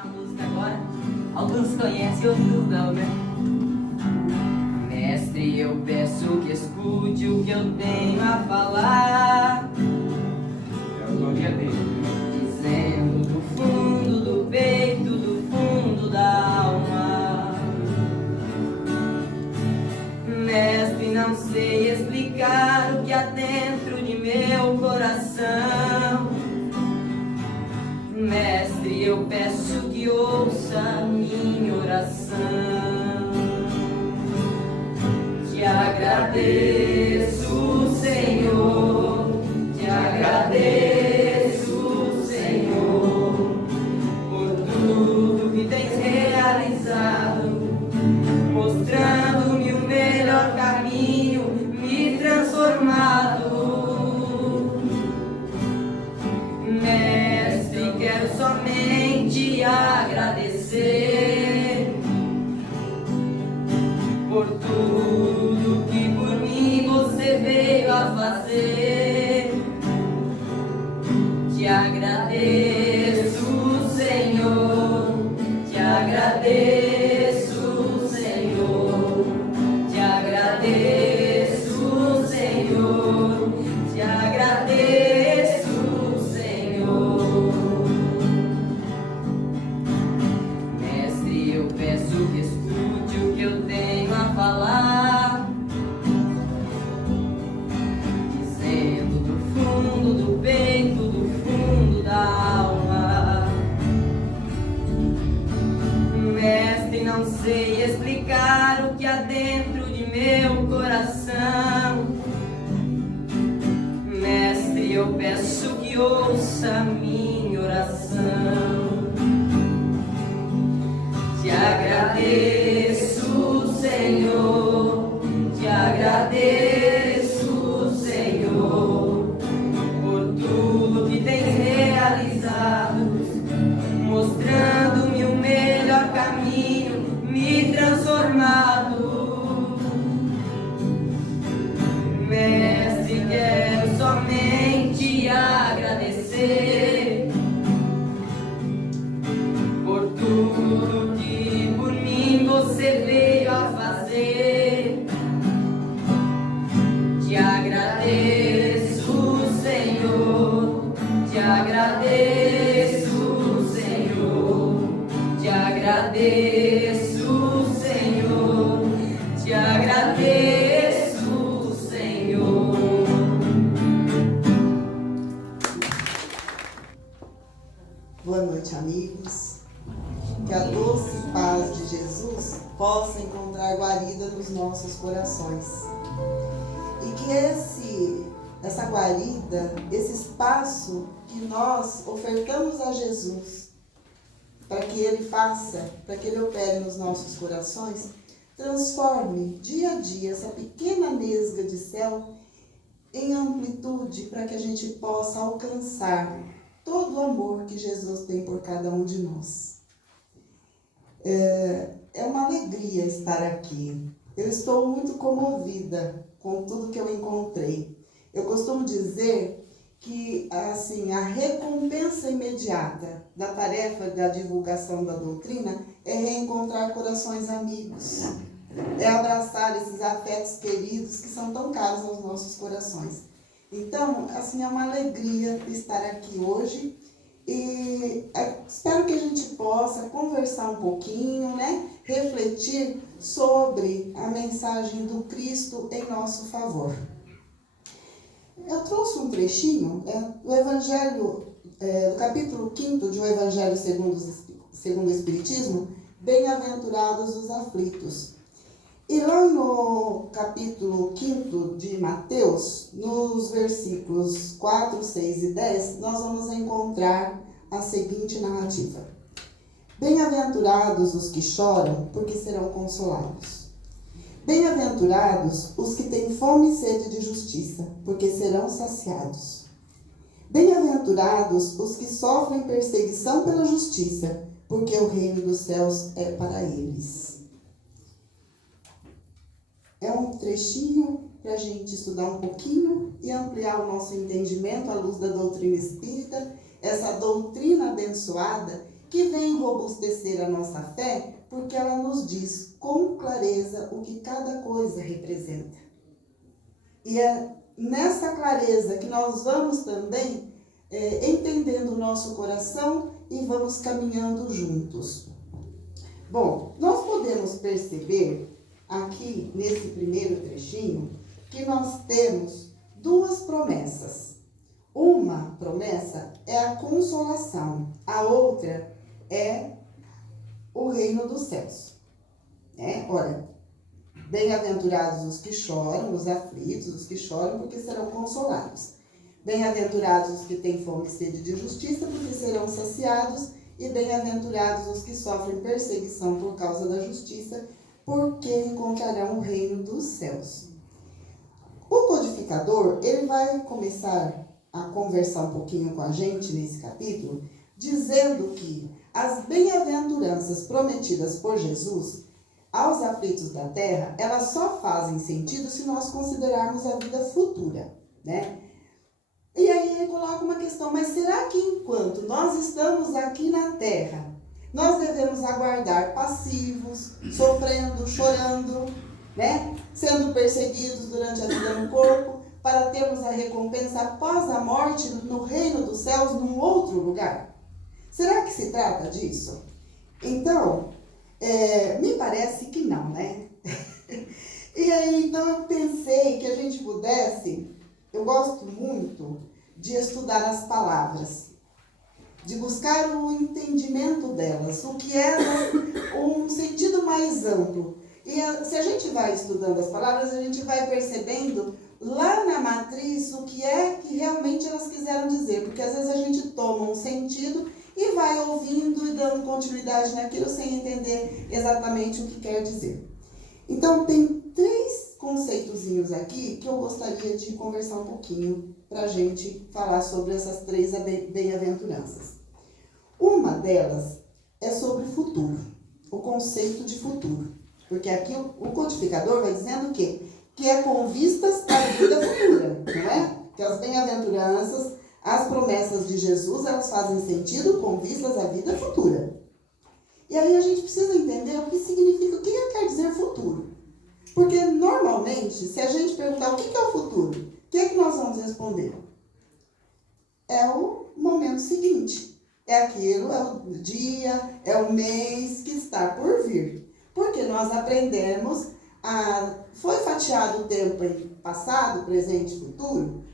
cantar a música agora. Alguns conhecem, outros não, né? Mestre, eu peço que escute o que eu tenho a falar. É a autoria dele. Dizendo do fundo do peito, do fundo da alma. Mestre, não sei explicar o que há dentro de meu coração. Mestre, eu peço que ouça minha oração. Te agradeço, Senhor, te agradeço, Senhor, por tudo que tens realizado, mostrando-me o melhor caminho, me transformado. Mestre, quero somente agradecer por tudo que por mim você veio a fazer. Te agradeço, Senhor, te agradeço, Senhor, te agradeço, Senhor, te agradeço, Senhor. Mestre, eu peço que escute o que eu tenho a falar, dizendo do fundo do peito, do fundo da alma. Mestre, não sei explicar o que há dentro de meu coração. Mestre, eu peço que ouça minha oração. Te agradeço, Senhor, te agradeço, Senhor, por tudo que tens realizado, mostrando-me o melhor caminho, me transformado. Mestre, quero somente agradecer por tudo que por mim você veio a fazer. Te agradeço, Senhor, te agradeço, Senhor, te agradeço, Senhor, te agradeço, Senhor. Boa noite, amigos. Que a doce paz de Jesus possa encontrar guarida nos nossos corações. E que essa guarida, esse espaço que nós ofertamos a Jesus, para que Ele faça, para que Ele opere nos nossos corações, transforme dia a dia essa pequena nesga de céu em amplitude, para que a gente possa alcançar todo o amor que Jesus tem por cada um de nós. É uma alegria estar aqui. Eu estou muito comovida com tudo que eu encontrei. Eu costumo dizer que assim, a recompensa imediata da tarefa da divulgação da doutrina é reencontrar corações amigos. É abraçar esses afetos queridos que são tão caros aos nossos corações. Então, assim, é uma alegria estar aqui hoje e espero que a gente possa conversar um pouquinho, né? Refletir sobre a mensagem do Cristo em nosso favor. Eu trouxe um trechinho do Evangelho, do capítulo 5 de O Evangelho segundo o Espiritismo, Bem-aventurados os aflitos. E lá no capítulo 5 de Mateus, nos versículos 4, 6 e 10, nós vamos encontrar a seguinte narrativa. Bem-aventurados os que choram, porque serão consolados. Bem-aventurados os que têm fome e sede de justiça, porque serão saciados. Bem-aventurados os que sofrem perseguição pela justiça, porque o reino dos céus é para eles. É um trechinho para a gente estudar um pouquinho e ampliar o nosso entendimento à luz da doutrina espírita, essa doutrina abençoada que vem robustecer a nossa fé, porque ela nos diz com clareza o que cada coisa representa. E é nessa clareza que nós vamos também entendendo o nosso coração e vamos caminhando juntos. Bom, nós podemos perceber aqui nesse primeiro trechinho que nós temos duas promessas. Uma promessa é a consolação, a outra é o reino dos céus. Olha, bem-aventurados os que choram, os aflitos, os que choram, porque serão consolados. Bem-aventurados os que têm fome e sede de justiça, porque serão saciados. E bem-aventurados os que sofrem perseguição por causa da justiça, porque encontrarão o reino dos céus. O codificador, ele vai começar a conversar um pouquinho com a gente nesse capítulo, dizendo que as bem-aventuranças prometidas por Jesus aos aflitos da terra, elas só fazem sentido se nós considerarmos a vida futura, né? E aí ele coloca uma questão, mas será que enquanto nós estamos aqui na terra, nós devemos aguardar passivos, sofrendo, chorando, né? Sendo perseguidos durante a vida no corpo, para termos a recompensa após a morte no reino dos céus, num outro lugar? Será que se trata disso? Então, me parece que não, né? E aí, então, eu pensei que a gente pudesse, eu gosto muito de estudar as palavras, de buscar o entendimento delas, o que é um sentido mais amplo. E se a gente vai estudando as palavras, a gente vai percebendo lá na matriz o que é que realmente elas quiseram dizer, porque às vezes a gente toma um sentido e vai ouvindo e dando continuidade naquilo sem entender exatamente o que quer dizer. Então, tem 3 conceitozinhos aqui que eu gostaria de conversar um pouquinho para a gente falar sobre essas 3 bem-aventuranças. Uma delas é sobre futuro, o conceito de futuro. Porque aqui o codificador vai dizendo o quê? Que é com vistas à vida futura, não é? Que as bem-aventuranças, as promessas de Jesus, elas fazem sentido com vistas à vida futura. E aí a gente precisa entender o que significa, o que quer dizer futuro. Porque normalmente, se a gente perguntar o que é o futuro, o que é que nós vamos responder? É o momento seguinte. É aquilo, é o dia, é o mês que está por vir. Porque nós aprendemos foi fatiado o tempo em passado, presente e futuro,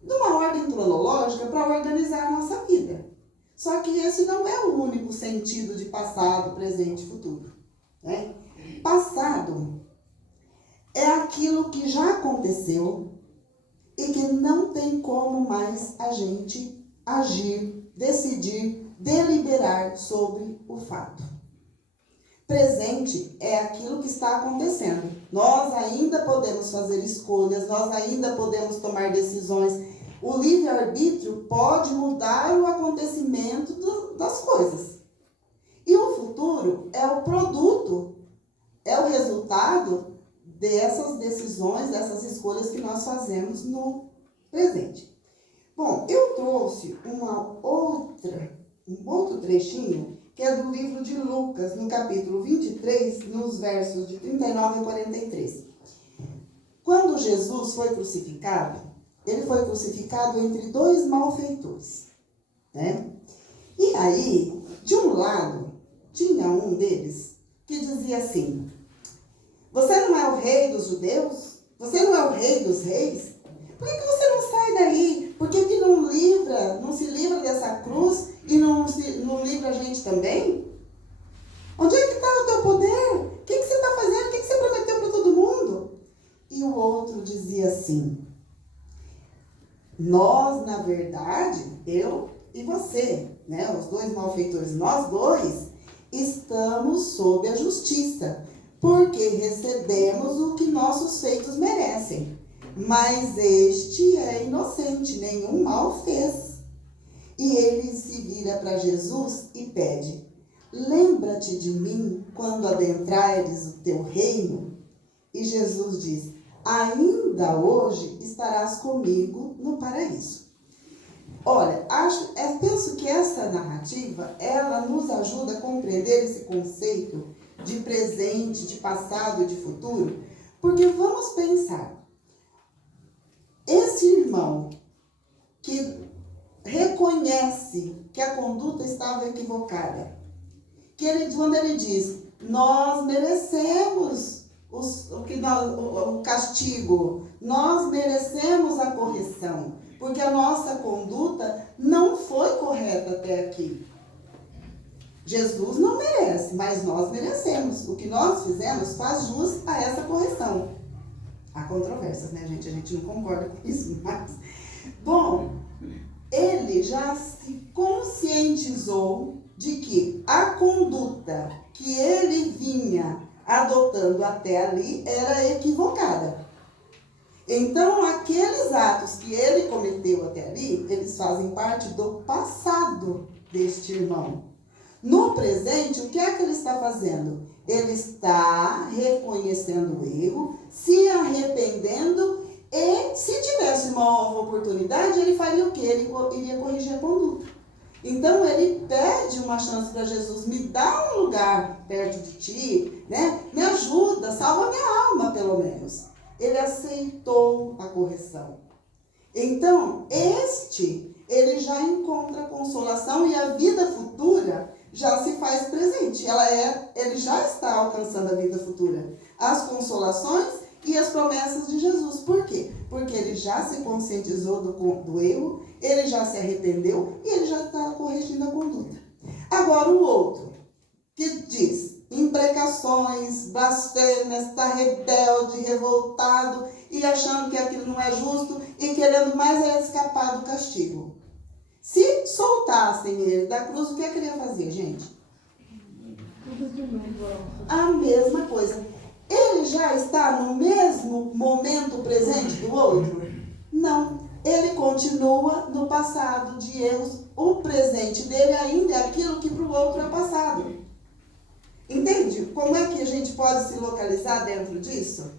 numa ordem cronológica para organizar a nossa vida. Só que esse não é o único sentido de passado, presente e futuro, né? Passado é aquilo que já aconteceu e que não tem como mais a gente agir, decidir, deliberar sobre o fato. Presente é aquilo que está acontecendo. Nós ainda podemos fazer escolhas, nós ainda podemos tomar decisões. O livre-arbítrio pode mudar o acontecimento das coisas. E o futuro é o produto, é o resultado dessas decisões, dessas escolhas que nós fazemos no presente. Bom, eu trouxe um outro trechinho que é do livro de Lucas, no capítulo 23, nos versos de 39 a 43. Quando Jesus foi crucificado, ele foi crucificado entre 2 malfeitores, né? E aí, de um lado, tinha um deles que dizia assim: você não é o rei dos judeus? Você não é o rei dos reis? Por que você não sai daí? Por que não se livra dessa cruz e não livra a gente também? Onde é que está o teu poder? O que você está fazendo? O que você prometeu para todo mundo? E o outro dizia assim: nós, na verdade, eu e você, né, os 2 malfeitores, nós 2 estamos sob a justiça, porque recebemos o que nossos feitos merecem. Mas este é inocente, nenhum mal fez. E ele se vira para Jesus e pede: lembra-te de mim quando adentrares o teu reino. E Jesus diz: ainda hoje estarás comigo no paraíso. Olha, penso que essa narrativa, ela nos ajuda a compreender esse conceito de presente, de passado e de futuro, porque vamos pensar, esse irmão que reconhece que a conduta estava equivocada, quando ele diz, nós merecemos o castigo, nós merecemos a correção, porque a nossa conduta não foi correta até aqui. Jesus não merece, mas nós merecemos. O que nós fizemos faz jus a essa correção. Há controvérsias, né, gente? A gente não concorda com isso, mas... Bom, ele já se conscientizou de que a conduta que ele vinha adotando até ali era equivocada. Então, aqueles atos que ele cometeu até ali, eles fazem parte do passado deste irmão. No presente, o que é que ele está fazendo? Ele está reconhecendo o erro, se arrependendo e, se tivesse uma nova oportunidade, ele faria o quê? Ele iria corrigir a conduta. Então, ele pede uma chance para Jesus, me dá um lugar perto de ti, né? Me ajuda, salva minha alma, pelo menos. Ele aceitou a correção. Então, ele já encontra consolação e a vida futura já se faz presente. Ele já está alcançando a vida futura. As consolações e as promessas de Jesus. Por quê? Porque ele já se conscientizou do erro, ele já se arrependeu e ele já está corrigindo a conduta. Agora o outro, que diz imprecações, blasfêmias, está rebelde, revoltado e achando que aquilo não é justo e querendo mais escapar do castigo. Se soltassem ele da cruz, o que ele ia fazer, gente? Tudo de novo. A mesma coisa. Ele já está no mesmo momento presente do outro? Não. Ele continua no passado de erros. O presente dele ainda é aquilo que para o outro é passado. Entende? Como é que a gente pode se localizar dentro disso?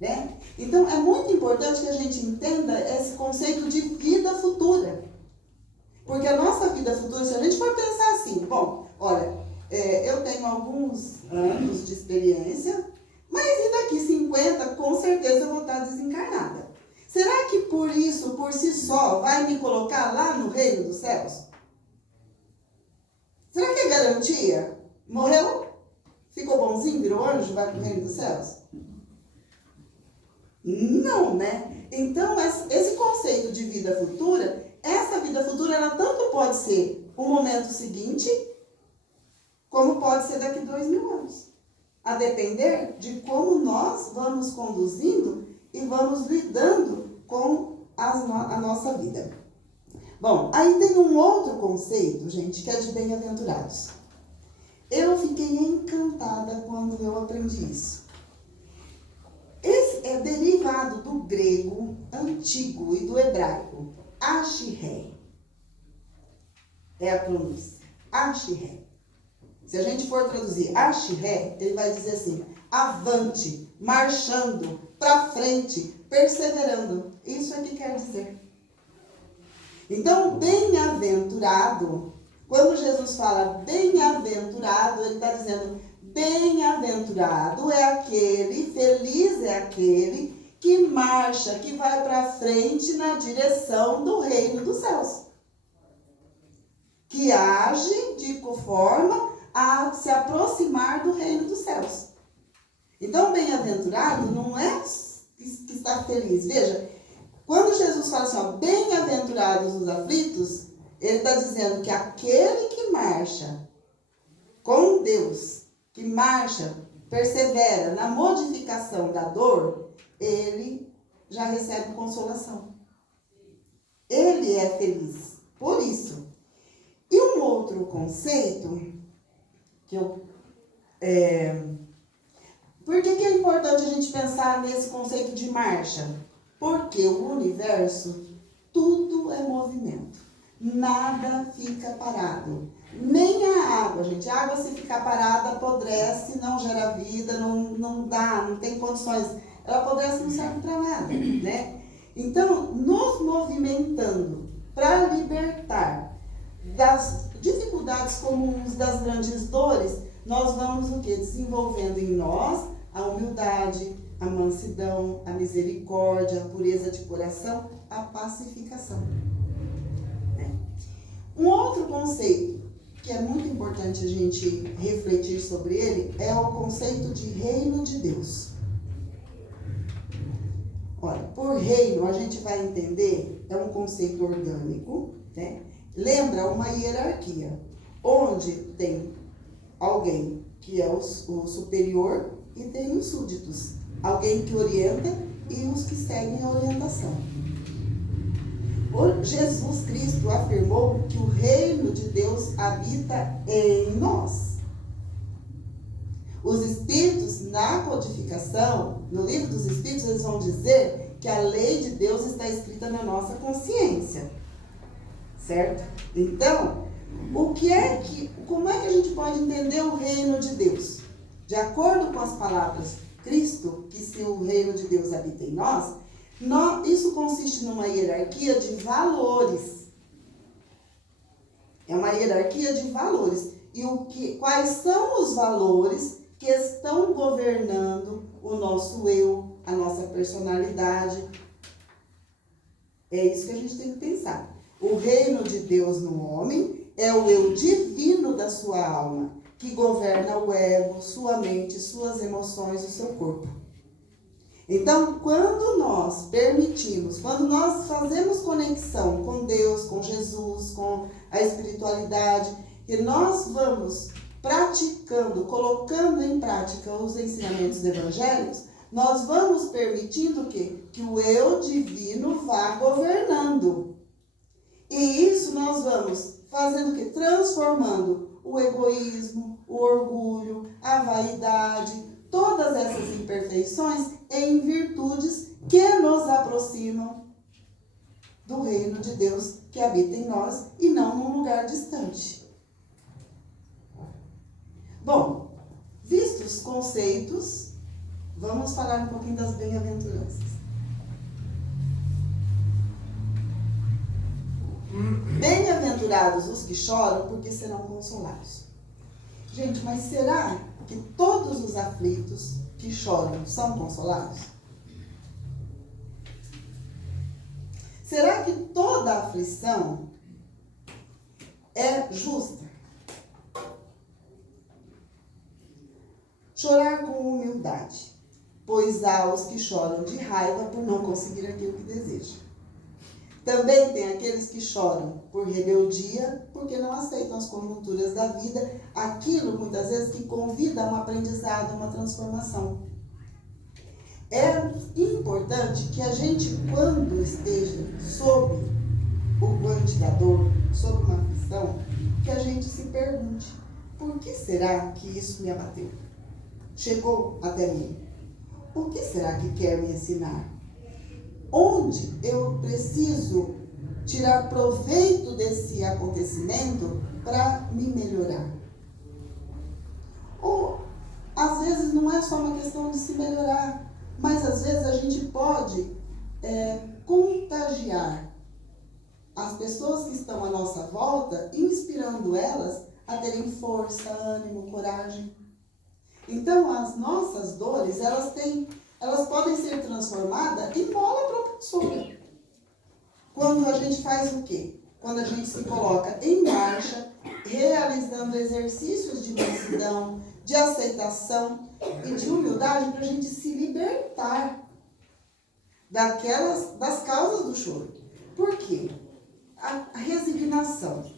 Né? Então, é muito importante que a gente entenda esse conceito de vida futura. Porque a nossa vida futura, se a gente for pensar assim, bom, olha, eu tenho alguns anos de experiência, mas e daqui 50, com certeza eu vou estar desencarnada. Será que por isso, por si só, vai me colocar lá no reino dos céus? Será que é garantia? Morreu? Ficou bonzinho, virou anjo, vai para o reino dos céus? Não, né? Então, esse conceito de vida futura, essa vida futura, ela tanto pode ser o momento seguinte, como pode ser daqui 2000 anos. A depender de como nós vamos conduzindo e vamos lidando com a nossa vida. Bom, aí tem um outro conceito, gente, que é de bem-aventurados. Eu fiquei encantada quando eu aprendi isso. Esse é derivado do grego antigo e do hebraico. Ashiré. É a pronúncia. Ashiré. Se a gente for traduzir Ashiré, ele vai dizer assim, avante, marchando, para frente, perseverando. Isso é que quer dizer. Então, bem-aventurado, quando Jesus fala bem-aventurado, ele está dizendo, bem-aventurado é aquele, feliz é aquele que marcha, que vai para frente na direção do reino dos céus. Que age de forma a se aproximar do reino dos céus. Então, bem-aventurado não é que está feliz. Veja, quando Jesus fala assim, ó, bem-aventurados os aflitos, ele está dizendo que aquele que marcha com Deus, que marcha, persevera na modificação da dor, ele já recebe consolação. Ele é feliz. Por isso. E um outro conceito que por que é importante a gente pensar nesse conceito de marcha? Porque o universo, tudo é movimento. Nada fica parado. Nem a água, gente. A água, se ficar parada, apodrece, não gera vida, não dá, não tem condições. Ela apodrece, não serve para nada, né? Então, nos movimentando para libertar das dificuldades comuns, das grandes dores, nós vamos o quê? Desenvolvendo em nós a humildade, a mansidão, a misericórdia, a pureza de coração, a pacificação. Um outro conceito que é muito importante a gente refletir sobre ele é o conceito de reino de Deus. Olha, por reino a gente vai entender, é um conceito orgânico, né? Lembra uma hierarquia, onde tem alguém que é o superior e tem os súditos. Alguém que orienta e os que seguem a orientação. Jesus Cristo afirmou que o reino de Deus habita em nós. Os Espíritos, na codificação, no livro dos Espíritos, eles vão dizer que a lei de Deus está escrita na nossa consciência. Certo? Então, como é que a gente pode entender o reino de Deus? De acordo com as palavras de Cristo, que se o reino de Deus habita em nós, isso consiste numa hierarquia de valores. É uma hierarquia de valores. E quais são os valores que estão governando o nosso eu, a nossa personalidade? É isso que a gente tem que pensar. O reino de Deus no homem é o eu divino da sua alma, que governa o ego, sua mente, suas emoções, o seu corpo. Então, quando nós permitimos, quando nós fazemos conexão com Deus, com Jesus, com a espiritualidade, e nós vamos praticando, colocando em prática os ensinamentos evangélicos, nós vamos permitindo o quê? Que o eu divino vá governando. E isso nós vamos fazendo o quê? Transformando o egoísmo, o orgulho, a vaidade, todas essas imperfeições em virtudes que nos aproximam do reino de Deus que habita em nós e não num lugar distante. Bom, vistos os conceitos, vamos falar um pouquinho das bem-aventuranças. Bem-aventurados os que choram, porque serão consolados. Gente, mas será que todos os aflitos que choram são consolados? Será que toda aflição é justa? Chorar com humildade, pois há os que choram de raiva por não conseguir aquilo que desejam. Também tem aqueles que choram por rebeldia, porque não aceitam as conjunturas da vida, aquilo muitas vezes que convida a um aprendizado, uma transformação. É importante que a gente, quando esteja sob o guante da dor, sob uma aflição, que a gente se pergunte, por que será que isso me abateu? Chegou até mim. O que será que quer me ensinar? Onde eu preciso tirar proveito desse acontecimento para me melhorar? Ou, às vezes, não é só uma questão de se melhorar, mas às vezes a gente pode contagiar as pessoas que estão à nossa volta, inspirando elas a terem força, ânimo, coragem. Então, as nossas dores, elas podem ser transformadas em mola propulsora. Quando a gente faz o quê? Quando a gente se coloca em marcha, realizando exercícios de mansidão, de aceitação e de humildade para a gente se libertar das causas do choro. Por quê? A resignação.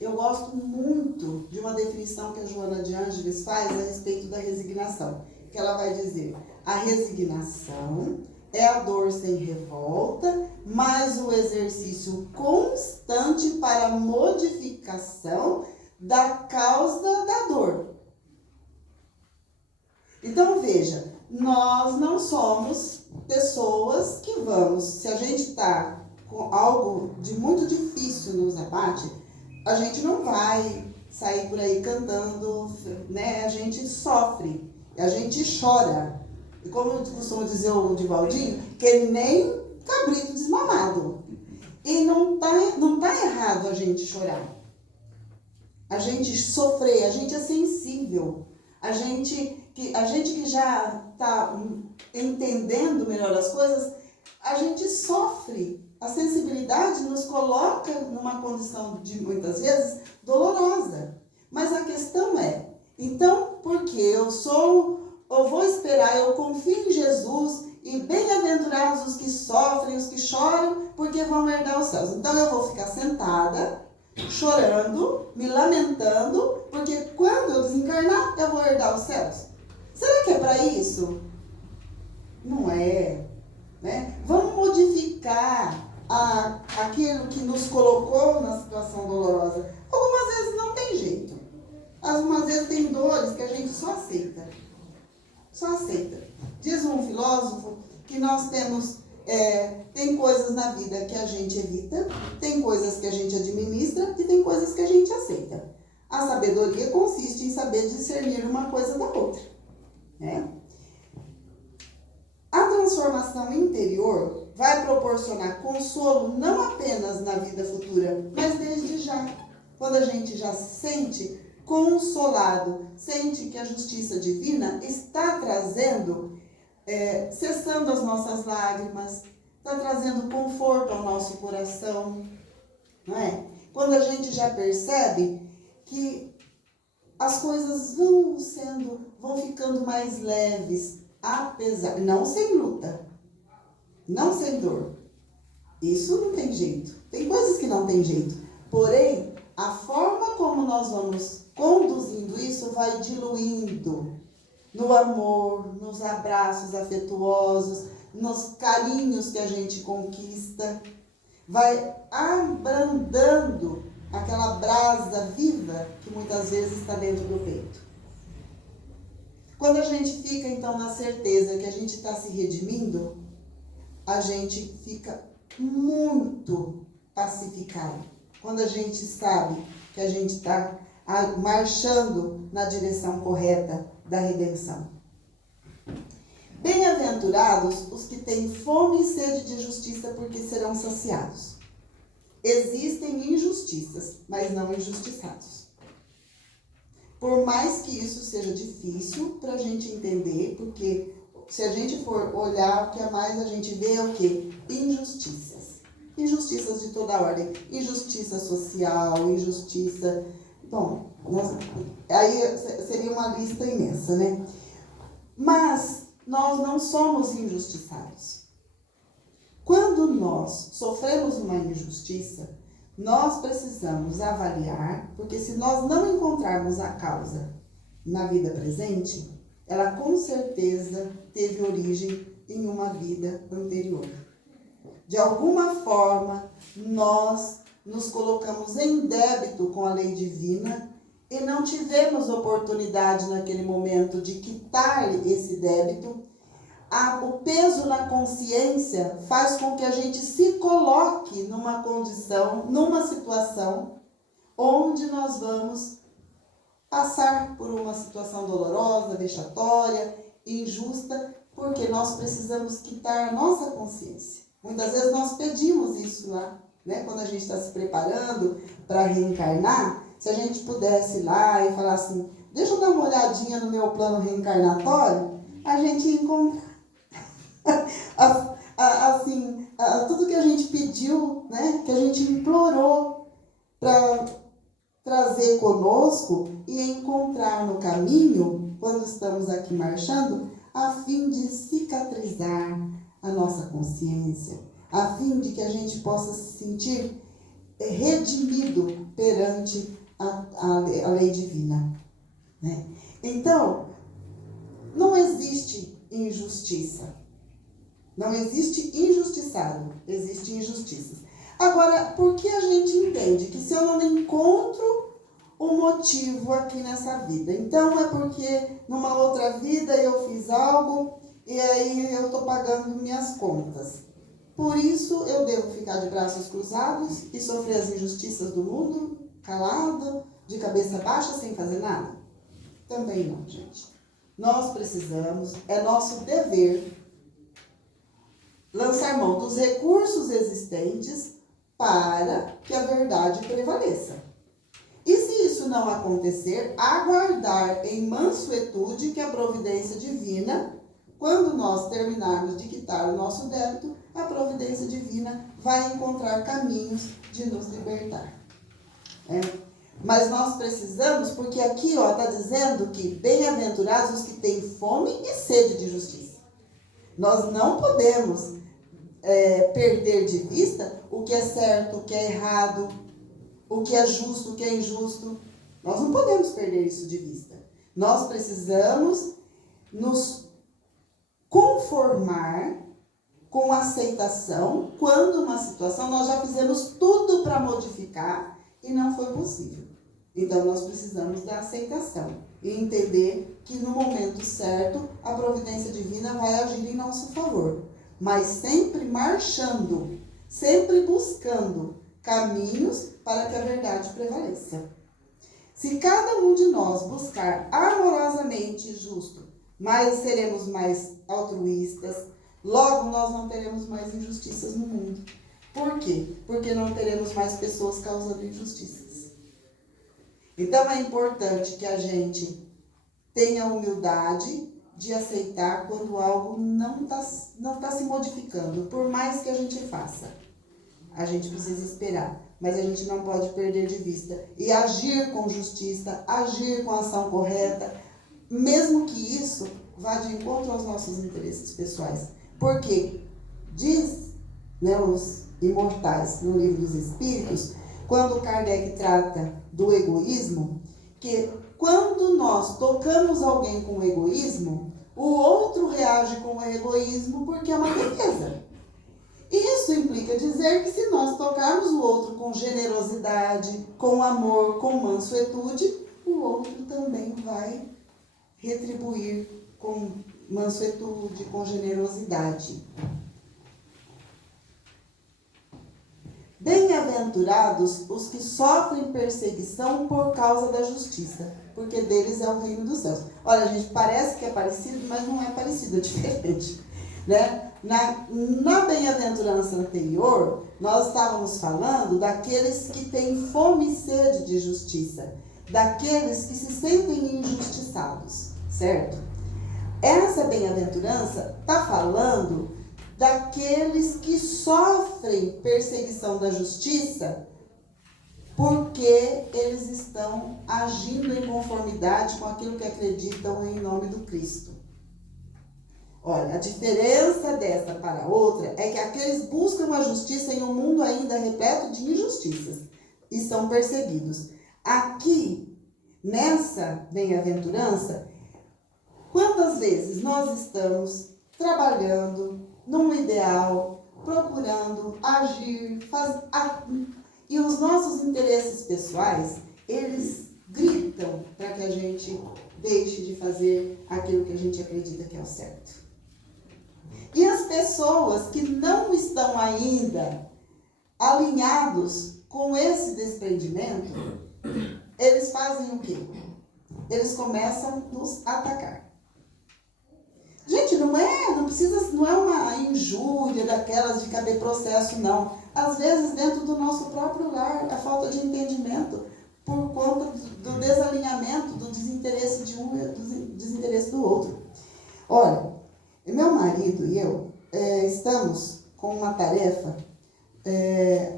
Eu gosto muito de uma definição que a Joana de Ângeles faz a respeito da resignação. Que ela vai dizer, a resignação é a dor sem revolta, mas o exercício constante para a modificação da causa da dor. Então, veja, nós não somos pessoas que vamos, se a gente está com algo de muito difícil nos abate, a gente não vai sair por aí cantando, né? A gente sofre, a gente chora. E como eu costumo dizer o Divaldinho, que nem cabrito desmamado. E não tá errado a gente chorar. A gente sofrer, a gente é sensível. A gente que já está entendendo melhor as coisas, a gente sofre. A sensibilidade nos coloca numa condição de, muitas vezes, dolorosa. Mas a questão é, então, porque eu vou esperar, eu confio em Jesus, e bem-aventurados os que sofrem, os que choram, porque vão herdar os céus. Então eu vou ficar sentada, chorando, me lamentando, porque quando eu desencarnar, eu vou herdar os céus. Será que é para isso? Não é, né? Vamos modificar aquilo que nos colocou na situação dolorosa. Algumas vezes não tem jeito. Algumas vezes tem dores que a gente só aceita. Só aceita. Diz um filósofo que nós tem coisas na vida que a gente evita, tem coisas que a gente administra e tem coisas que a gente aceita. A sabedoria consiste em saber discernir uma coisa da outra, né? A transformação interior vai proporcionar consolo não apenas na vida futura, mas desde já. Quando a gente já se sente consolado, sente que a justiça divina está trazendo, cessando as nossas lágrimas, está trazendo conforto ao nosso coração, não é? Quando a gente já percebe que as coisas vão ficando mais leves, apesar, não sem luta, não sem dor. Isso não tem jeito. Tem coisas que não tem jeito. Porém, a forma como nós vamos conduzindo isso vai diluindo no amor, nos abraços afetuosos, nos carinhos que a gente conquista, vai abrandando aquela brasa viva que muitas vezes está dentro do peito. Quando a gente fica, então, na certeza que a gente está se redimindo, a gente fica muito pacificado. Quando a gente sabe que a gente está marchando na direção correta da redenção. Bem-aventurados os que têm fome e sede de justiça, porque serão saciados. Existem injustiças, mas não injustiçados. Por mais que isso seja difícil para a gente entender, porque se a gente for olhar, o que mais a gente vê é o quê? Injustiças. Injustiças de toda a ordem. Injustiça social, injustiça... Bom, aí seria uma lista imensa, né? Mas nós não somos injustiçados. Quando nós sofremos uma injustiça, nós precisamos avaliar, porque se nós não encontrarmos a causa na vida presente, ela com certeza teve origem em uma vida anterior. De alguma forma, nós nos colocamos em débito com a lei divina e não tivemos oportunidade naquele momento de quitar esse débito. O peso na consciência faz com que a gente se coloque numa condição, numa situação onde nós vamos passar por uma situação dolorosa, vexatória, injusta, porque nós precisamos quitar a nossa consciência. Muitas vezes nós pedimos isso lá, né? Quando a gente está se preparando para reencarnar, se a gente pudesse ir lá e falar assim, deixa eu dar uma olhadinha no meu plano reencarnatório, a gente ia encontrar tudo que a gente pediu, né? Que a gente implorou para trazer conosco e encontrar no caminho, quando estamos aqui marchando, a fim de cicatrizar a nossa consciência, a fim de que a gente possa se sentir redimido perante a lei divina, né? Então, não existe injustiça. Não existe injustiçado, existe injustiças. Agora, por que a gente entende que se eu não encontro um motivo aqui nessa vida, então é porque numa outra vida eu fiz algo e aí eu estou pagando minhas contas. Por isso eu devo ficar de braços cruzados e sofrer as injustiças do mundo, calado, de cabeça baixa, sem fazer nada? Também não, gente. Nós precisamos, é nosso dever, lançar mão dos recursos existentes para que a verdade prevaleça. E se isso não acontecer, aguardar em mansuetude que a providência divina, quando nós terminarmos de quitar o nosso débito, a providência divina vai encontrar caminhos de nos libertar. Mas nós precisamos, porque aqui está dizendo que bem-aventurados os que têm fome e sede de justiça. Nós não podemos perder de vista o que é certo, o que é errado, o que é justo, o que é injusto. Nós não podemos perder isso de vista. Nós precisamos nos conformar com aceitação quando uma situação nós já fizemos tudo para modificar e não foi possível. Então nós precisamos da aceitação e entender que no momento certo a providência divina vai agir em nosso favor, mas sempre marchando, sempre buscando caminhos para que a verdade prevaleça. Se cada um de nós buscar amorosamente justo, seremos mais altruístas, logo nós não teremos mais injustiças no mundo. Por quê? Porque não teremos mais pessoas causando injustiças. Então é importante que a gente tenha a humildade de aceitar quando algo não tá se modificando, por mais que a gente faça. A gente precisa esperar, mas a gente não pode perder de vista e agir com justiça, agir com a ação correta, mesmo que isso vá de encontro aos nossos interesses pessoais. Porque diz, os imortais no Livro dos Espíritos, quando Kardec trata do egoísmo, que quando nós tocamos alguém com egoísmo, o outro reage com o egoísmo porque é uma defesa. Isso implica dizer que se nós tocarmos o outro com generosidade, com amor, com mansuetude, o outro também vai retribuir com mansuetude, com generosidade. Bem-aventurados os que sofrem perseguição por causa da justiça, porque deles é o reino dos céus. Olha, gente, parece que é parecido, mas não é parecido, é diferente, né? Na bem-aventurança anterior, nós estávamos falando daqueles que têm fome e sede de justiça, daqueles que se sentem injustiçados, certo? Essa bem-aventurança está falando daqueles que sofrem perseguição da justiça porque eles estão agindo em conformidade com aquilo que acreditam em nome do Cristo. Olha, a diferença dessa para outra é que aqueles buscam a justiça em um mundo ainda repleto de injustiças e são perseguidos. Aqui, nessa bem-aventurança, quantas vezes nós estamos trabalhando num ideal, procurando agir, e os nossos interesses pessoais, eles gritam para que a gente deixe de fazer aquilo que a gente acredita que é o certo. E as pessoas que não estão ainda alinhados com esse desprendimento, eles fazem o quê? Eles começam a nos atacar. Gente, não é uma injúria daquelas de caber processo, não. Às vezes, dentro do nosso próprio lar, a falta de entendimento por conta do desalinhamento, do desinteresse de um e do desinteresse do outro. Olha, meu marido e eu estamos com uma tarefa,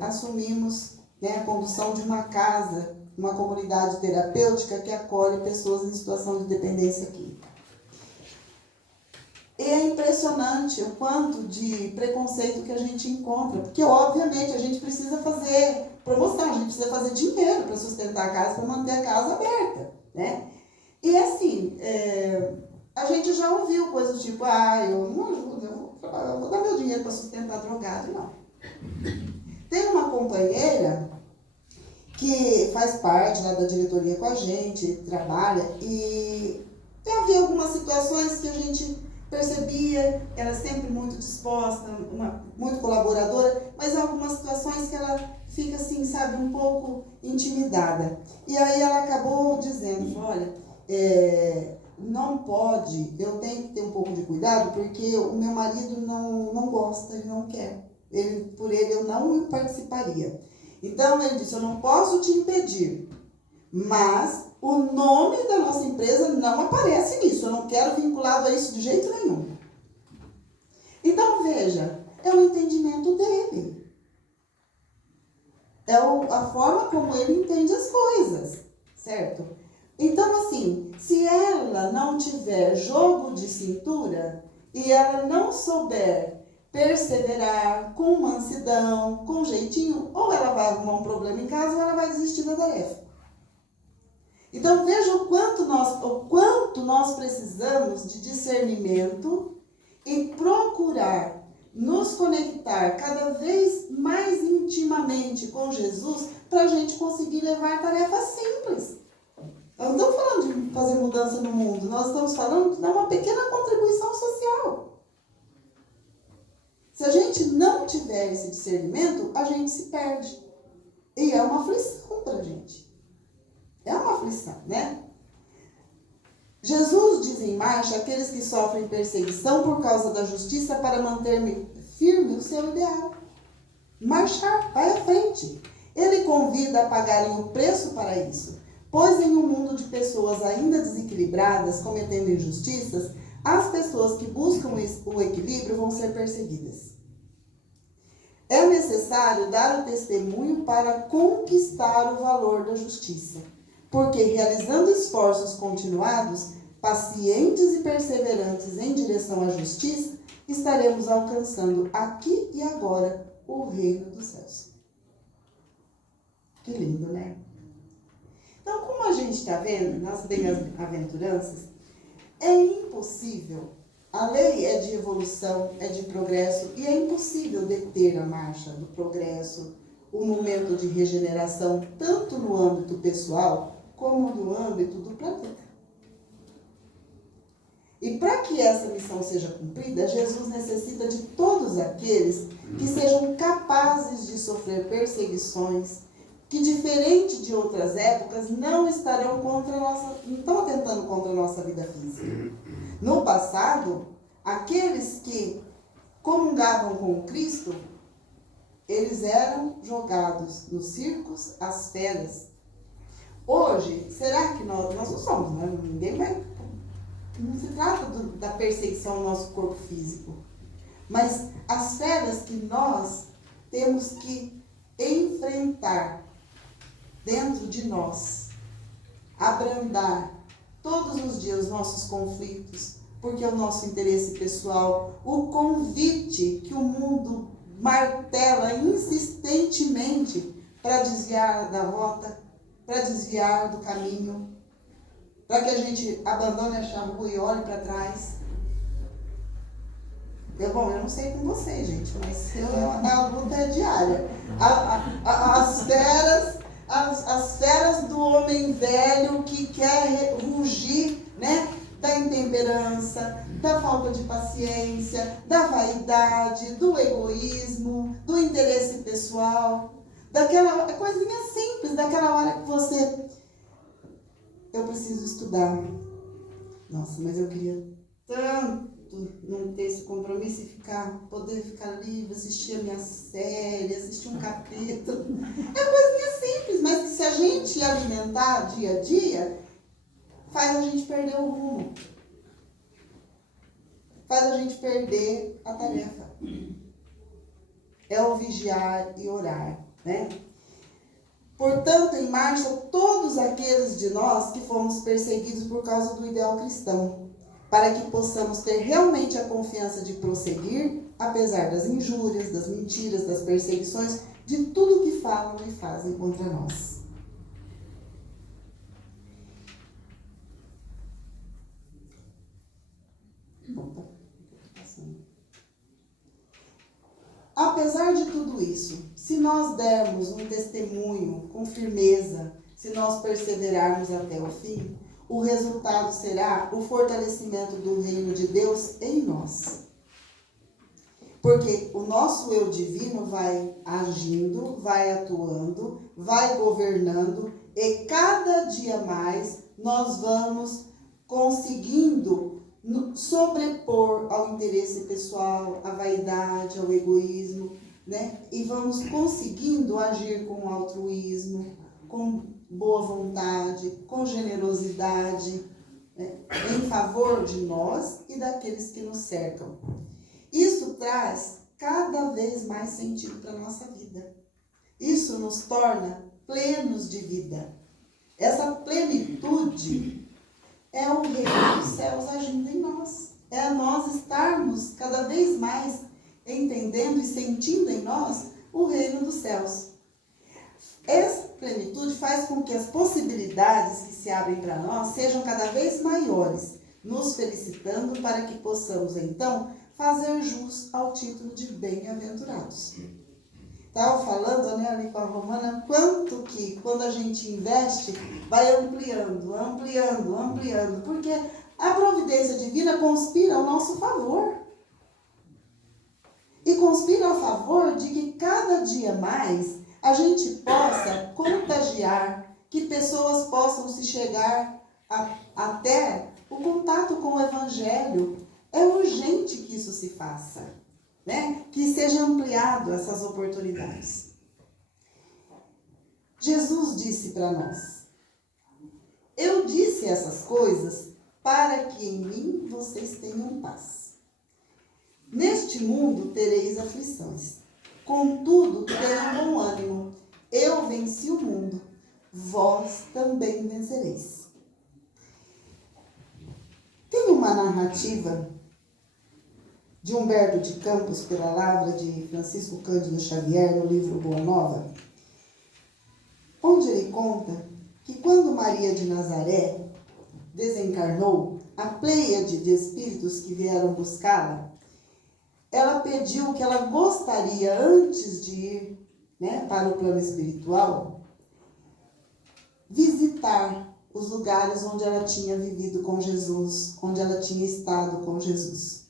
assumimos a condução de uma casa, uma comunidade terapêutica que acolhe pessoas em situação de dependência química. E é impressionante o quanto de preconceito que a gente encontra, porque obviamente a gente precisa fazer promoção, a gente precisa fazer dinheiro para sustentar a casa, para manter a casa aberta, né? E assim, a gente já ouviu coisas tipo, eu não ajudo, eu vou dar meu dinheiro para sustentar drogado, não. Tem uma companheira que faz parte lá da diretoria com a gente, trabalha, e havia algumas situações que a gente percebia, ela é sempre muito disposta, muito colaboradora, mas há algumas situações que ela fica assim, sabe, um pouco intimidada. E aí ela acabou dizendo, olha, não pode, eu tenho que ter um pouco de cuidado, porque o meu marido não gosta, ele não quer. Por ele eu não participaria. Então ele disse, eu não posso te impedir, mas o nome da nossa empresa não aparece nisso. Eu não quero vinculado a isso de jeito nenhum. Então veja, é o entendimento dele. É a forma como ele entende as coisas, certo? Então assim, se ela não tiver jogo de cintura e ela não souber perseverar com mansidão, com jeitinho, ou ela vai arrumar um problema em casa ou ela vai desistir da tarefa. Então veja o quanto nós precisamos de discernimento e procurar nos conectar cada vez mais intimamente com Jesus para a gente conseguir levar tarefas simples. Nós não estamos falando de fazer mudança no mundo, nós estamos falando de dar uma pequena contribuição social. Se a gente não tiver esse discernimento, a gente se perde. E é uma aflição para a gente. É uma aflição, né? Jesus diz em marcha aqueles que sofrem perseguição por causa da justiça para manter firme o seu ideal. Marchar, vai à frente. Ele convida a pagarem o preço para isso, pois em um mundo de pessoas ainda desequilibradas, cometendo injustiças, as pessoas que buscam o equilíbrio vão ser perseguidas. É necessário dar o testemunho para conquistar o valor da justiça, porque realizando esforços continuados, pacientes e perseverantes em direção à justiça, estaremos alcançando aqui e agora o reino dos céus. Que lindo, né? Então, como a gente está vendo nas bem-aventuranças, é impossível, a lei é de evolução, é de progresso, e é impossível deter a marcha do progresso, o momento de regeneração, tanto no âmbito pessoal, como no âmbito do planeta. E para que essa missão seja cumprida, Jesus necessita de todos aqueles que sejam capazes de sofrer perseguições, que diferente de outras épocas, não estão atentando contra a nossa vida física. No passado, aqueles que comungavam com Cristo, eles eram jogados nos circos, às feras. Hoje, será que nós não somos, né? Ninguém vai... Não se trata da perseguição ao nosso corpo físico, mas as feras que nós temos que enfrentar dentro de nós, abrandar todos os dias os nossos conflitos, porque é o nosso interesse pessoal, o convite que o mundo martela insistentemente para desviar da rota, para desviar do caminho, para que a gente abandone a rua e olhe para trás. Eu não sei com você, gente, mas a luta é diária. As feras do homem velho que quer rugir, né? Da intemperança, da falta de paciência, da vaidade, do egoísmo, do interesse pessoal, daquela coisinha simples, daquela hora que você... Eu preciso estudar. Nossa, mas eu queria tanto não ter esse compromisso e poder ficar livre, assistir a minha série, assistir um capítulo. É coisinha simples, mas que se a gente alimentar dia a dia, faz a gente perder o rumo. Faz a gente perder a tarefa. É o vigiar e orar, né? Portanto, em marcha, todos aqueles de nós que fomos perseguidos por causa do ideal cristão, para que possamos ter realmente a confiança de prosseguir, apesar das injúrias, das mentiras, das perseguições, de tudo que falam e fazem contra nós. Apesar de tudo isso, se nós dermos um testemunho com firmeza, se nós perseverarmos até o fim, o resultado será o fortalecimento do reino de Deus em nós. Porque o nosso eu divino vai agindo, vai atuando, vai governando, e cada dia mais nós vamos conseguindo sobrepor ao interesse pessoal, à vaidade, ao egoísmo, né? E vamos conseguindo agir com altruísmo, com boa vontade, com generosidade, né? Em favor de nós e daqueles que nos cercam. Isso traz cada vez mais sentido para a nossa vida. Isso nos torna plenos de vida. Essa plenitude é o reino dos céus agindo em nós. É nós estarmos cada vez mais entendendo e sentindo em nós o reino dos céus. Essa plenitude faz com que as possibilidades que se abrem para nós sejam cada vez maiores, nos felicitando para que possamos, então, fazer jus ao título de bem-aventurados. Estava falando, né, ali com a Romana, quanto que, quando a gente investe, vai ampliando, porque a providência divina conspira ao nosso favor. E conspira a favor de que cada dia mais a gente possa contagiar, que pessoas possam se chegar até o contato com o Evangelho. É urgente que isso se faça, né? Que seja ampliado essas oportunidades. Jesus disse para nós: eu disse essas coisas para que em mim vocês tenham paz. Neste mundo tereis aflições. Contudo, tenham bom ânimo. Eu venci o mundo. Vós também vencereis. Tem uma narrativa de Humberto de Campos, pela lavra de Francisco Cândido Xavier, no livro Boa Nova, onde ele conta que quando Maria de Nazaré desencarnou, a pleiade de espíritos que vieram buscá-la, ela pediu que ela gostaria, antes de ir, né, para o plano espiritual, visitar os lugares onde ela tinha vivido com Jesus, onde ela tinha estado com Jesus.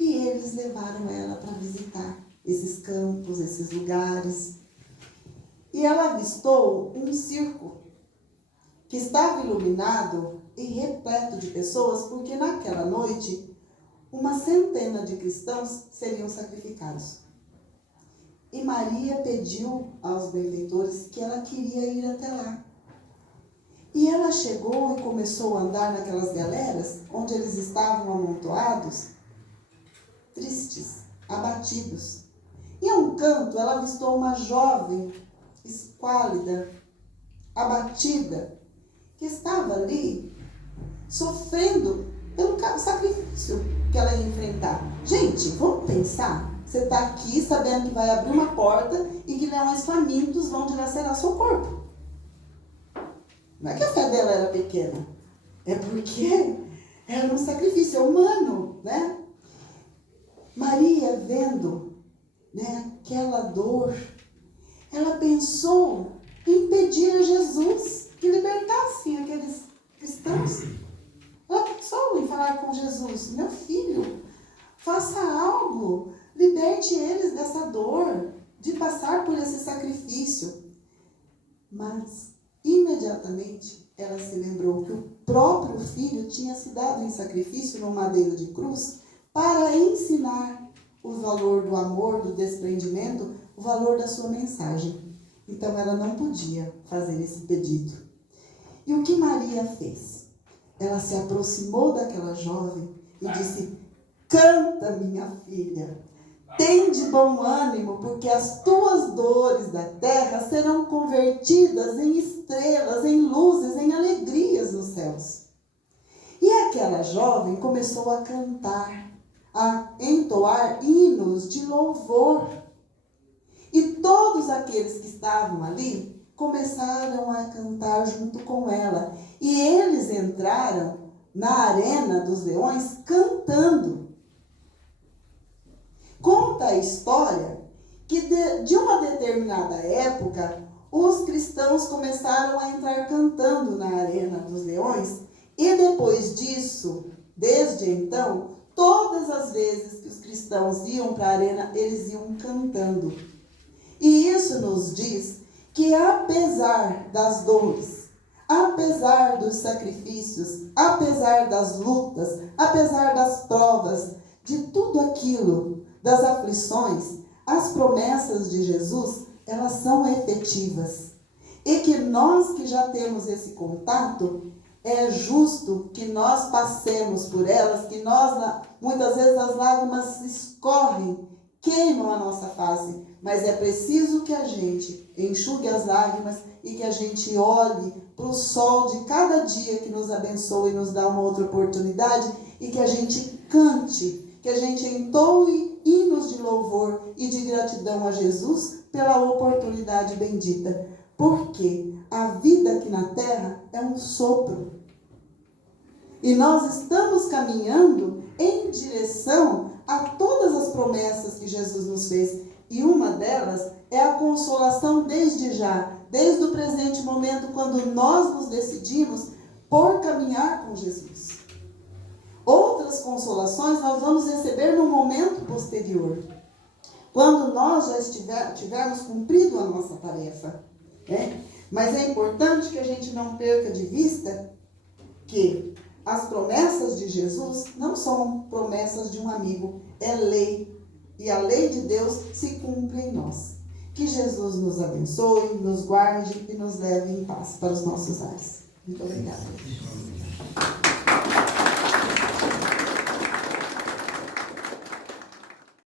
E eles levaram ela para visitar esses campos, esses lugares. E ela avistou um circo que estava iluminado e repleto de pessoas, porque naquela noite uma centena de cristãos seriam sacrificados. E Maria pediu aos benfeitores que ela queria ir até lá. E ela chegou e começou a andar naquelas galeras onde eles estavam amontoados, tristes, abatidos. E a um canto ela avistou uma jovem, esquálida, abatida, que estava ali sofrendo pelo sacrifício que ela ia enfrentar. Gente, vamos pensar. Você está aqui sabendo que vai abrir uma porta e que leões famintos vão dilacerar seu corpo. Não é que a fé dela era pequena. É porque era um sacrifício humano, né? Maria, vendo, né, aquela dor, ela pensou em pedir a Jesus que libertasse aqueles cristãos. Ela pensou em falar com Jesus: meu filho, faça algo, liberte eles dessa dor de passar por esse sacrifício. Mas, imediatamente, ela se lembrou que o próprio filho tinha se dado em sacrifício no madeiro de cruz para ensinar o valor do amor, do desprendimento, o valor da sua mensagem. Então, ela não podia fazer esse pedido. E o que Maria fez? Ela se aproximou daquela jovem e disse: canta, minha filha, tem de bom ânimo, porque as tuas dores da terra serão convertidas em estrelas, em luzes, em alegrias nos céus. E aquela jovem começou a cantar, a entoar hinos de louvor. E todos aqueles que estavam ali começaram a cantar junto com ela. E eles entraram na arena dos leões cantando. Conta a história que de uma determinada época, os cristãos começaram a entrar cantando na arena dos leões. E depois disso, desde então, todas as vezes que os cristãos iam para a arena, eles iam cantando. E isso nos diz que, apesar das dores, apesar dos sacrifícios, apesar das lutas, apesar das provas, de tudo aquilo, das aflições, as promessas de Jesus, elas são efetivas. E que nós que já temos esse contato, é justo que nós passemos por elas, que nós, muitas vezes as lágrimas escorrem, queimam a nossa face, mas é preciso que a gente enxugue as lágrimas e que a gente olhe para o sol de cada dia que nos abençoa e nos dá uma outra oportunidade e que a gente cante, que a gente entoe hinos de louvor e de gratidão a Jesus pela oportunidade bendita. Porque a vida aqui na terra é um sopro. E nós estamos caminhando em direção a todas as promessas que Jesus nos fez. E uma delas é a consolação desde já, desde o presente momento, quando nós nos decidimos por caminhar com Jesus. Outras consolações nós vamos receber no momento posterior, quando nós já tivermos cumprido a nossa tarefa. Mas é importante que a gente não perca de vista que as promessas de Jesus não são promessas de um amigo, é lei. E a lei de Deus se cumpre em nós. Que Jesus nos abençoe, nos guarde e nos leve em paz para os nossos lares. Muito obrigada.